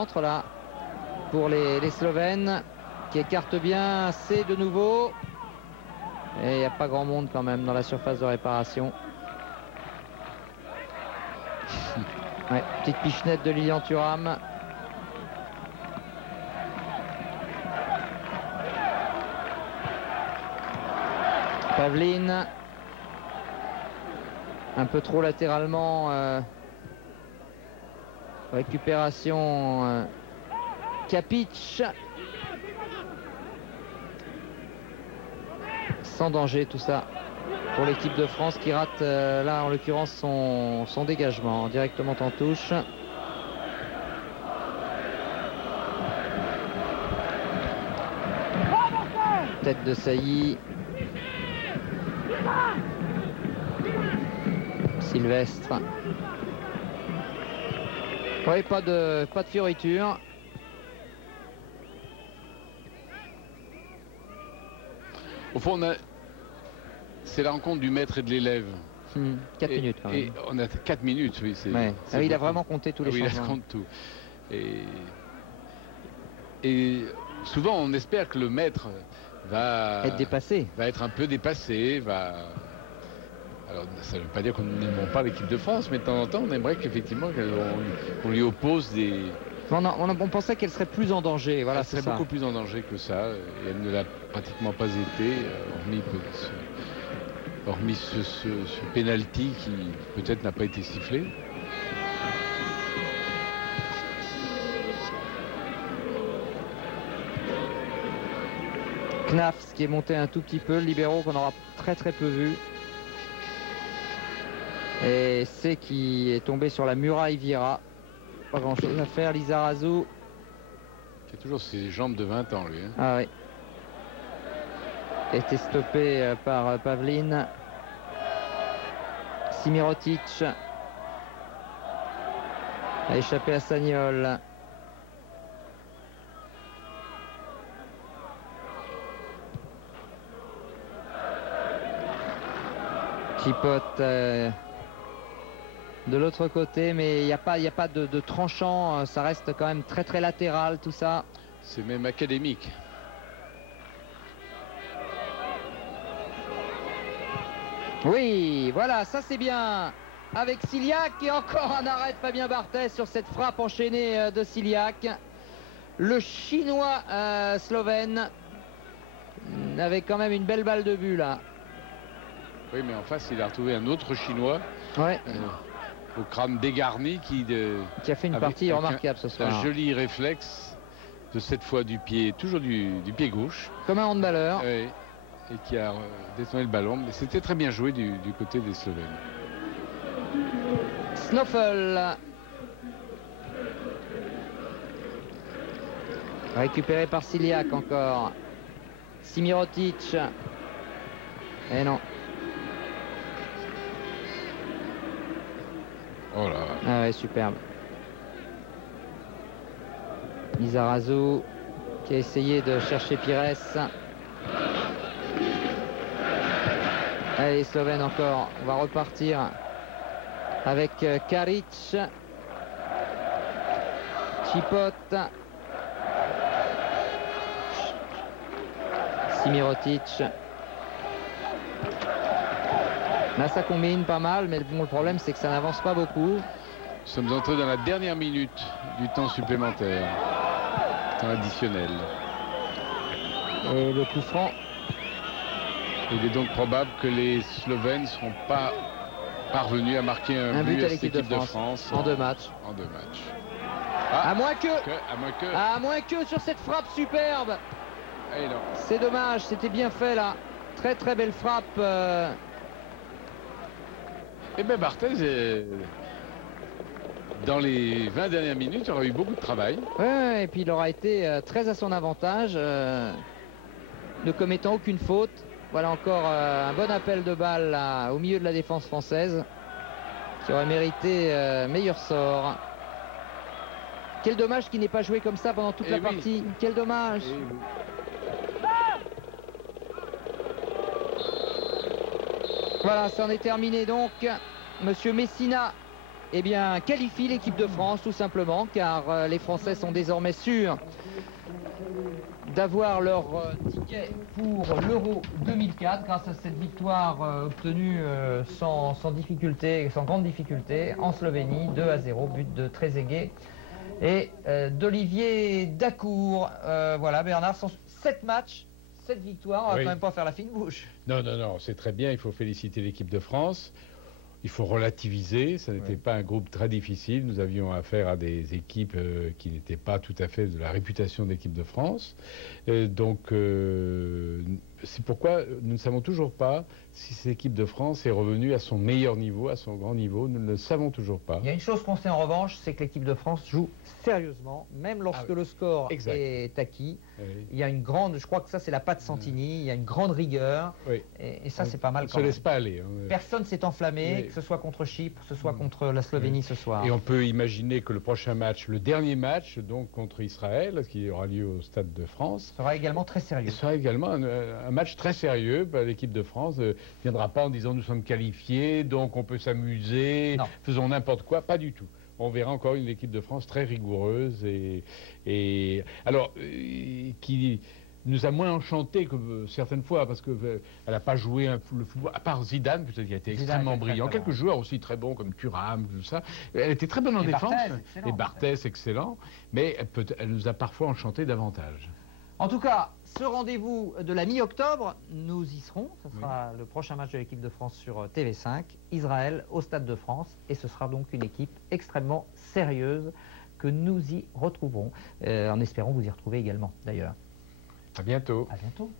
Entre là pour les Slovènes qui écartent bien. C'est de nouveau et il n'y a pas grand monde quand même dans la surface de réparation. Ouais, petite pichenette de Lilian Thuram. Pavlin un peu trop latéralement. Récupération Kapic. Sans danger tout ça pour l'équipe de France qui rate là en l'occurrence son dégagement directement en touche. Tête de Sailly. Sylvestre. Oui, pas de fioriture. Au fond, c'est la rencontre du maître et de l'élève. 4 minutes quand même. Et on a 4 minutes, oui. Ouais. Il a vraiment compté tous les changements. Il compte tout. Et souvent, on espère que le maître va être dépassé. Va être un peu dépassé. Alors, ça ne veut pas dire qu'on n'aime pas l'équipe de France, mais de temps en temps, on aimerait qu'effectivement, on lui oppose des... On pensait qu'elle serait plus en danger. Voilà, elle serait beaucoup plus en danger que ça, et elle ne l'a pratiquement pas été, hormis ce penalty qui peut-être n'a pas été sifflé. Knafs qui est monté un tout petit peu, le libéraux qu'on aura très peu vu. Et c'est qui est tombé sur la muraille Vira. Pas grand chose à faire. Lizarazu qui a toujours ses jambes de 20 ans lui. Ah oui. A été stoppé par Pavlin. Simirotic a échappé à Sagnol. Chipote de l'autre côté, mais il n'y a pas de tranchant, ça reste quand même très latéral tout ça. C'est même académique. Oui, voilà, ça c'est bien avec Ciliac et encore un arrêt de Fabien Barthez sur cette frappe enchaînée de Ciliac. Le chinois slovène avait quand même une belle balle de but là. Oui, mais en face il a retrouvé un autre chinois. Ouais. Au crâne dégarni qui a fait une partie remarquable ce soir. Un joli réflexe de cette fois du pied, toujours du pied gauche. Comme un handballeur. Et qui a détourné le ballon. Mais c'était très bien joué du côté des Slovènes. Snoffel. Récupéré par Ciliac encore. Simirotic. Et non. Oh là. Ah ouais, superbe. Lizarazu qui a essayé de chercher Pires. Allez, Slovène encore. On va repartir avec Karic. Chipote. Simirotic. Là ça combine pas mal, mais bon, le problème c'est que ça n'avance pas beaucoup. Nous sommes entrés dans la dernière minute du temps supplémentaire, temps additionnel. Et le coup franc. Il est donc probable que les Slovènes ne seront pas parvenus à marquer un but à l'équipe de France en 2 matchs. En 2 matchs. Ah, à moins que sur cette frappe superbe. C'est dommage, c'était bien fait là. Très belle frappe. Et bien Barthez, dans les 20 dernières minutes, il aura eu beaucoup de travail. Ouais, et puis il aura été très à son avantage, ne commettant aucune faute. Voilà encore un bon appel de balle là, au milieu de la défense française, qui aurait mérité meilleur sort. Quel dommage qu'il n'ait pas joué comme ça pendant toute la partie. Quel dommage. Voilà, ça en est terminé donc. Monsieur Messina eh bien, qualifie l'équipe de France tout simplement, car les Français sont désormais sûrs d'avoir leur ticket pour l'Euro 2004 grâce à cette victoire obtenue sans difficulté, sans grande difficulté en Slovénie, 2-0, but de Trezeguet et d'Olivier Dacour. Voilà, Bernard, 7 matchs, 7 victoires, on va quand même pas faire la fine bouche. Non, non, non, c'est très bien, il faut féliciter l'équipe de France. Il faut relativiser, ça n'était pas un groupe très difficile. Nous avions affaire à des équipes qui n'étaient pas tout à fait de la réputation d'équipe de France. Donc, c'est pourquoi nous ne savons toujours pas si cette équipe de France est revenue à son meilleur niveau, à son grand niveau. Nous ne le savons toujours pas. Il y a une chose qu'on sait en revanche, c'est que l'équipe de France joue sérieusement, même lorsque le score est acquis. Il y a une grande, je crois que ça c'est la patte Santini, il y a une grande rigueur, et ça c'est pas mal quand même. On ne se laisse pas aller. Personne s'est enflammé, que ce soit contre Chypre, que ce soit contre la Slovénie ce soir. Et on peut imaginer que le prochain match, le dernier match, donc contre Israël, qui aura lieu au Stade de France, sera également très sérieux. Sera également un match très sérieux. L'équipe de France ne viendra pas en disant nous sommes qualifiés, donc on peut s'amuser, faisons n'importe quoi, pas du tout. On verra encore une équipe de France très rigoureuse et alors qui nous a moins enchanté que certaines fois parce qu'elle n'a pas joué le football, à part Zidane peut-être qui a été extrêmement brillant. Quelques joueurs aussi très bons comme Thuram, tout ça. Elle était très bonne en défense. Et Barthès, excellent. Mais elle nous a parfois enchanté davantage. En tout cas, ce rendez-vous de la mi-octobre, nous y serons. Ce sera le prochain match de l'équipe de France sur TV5, Israël au Stade de France. Et ce sera donc une équipe extrêmement sérieuse que nous y retrouverons, en espérant vous y retrouver également d'ailleurs. À bientôt. À bientôt.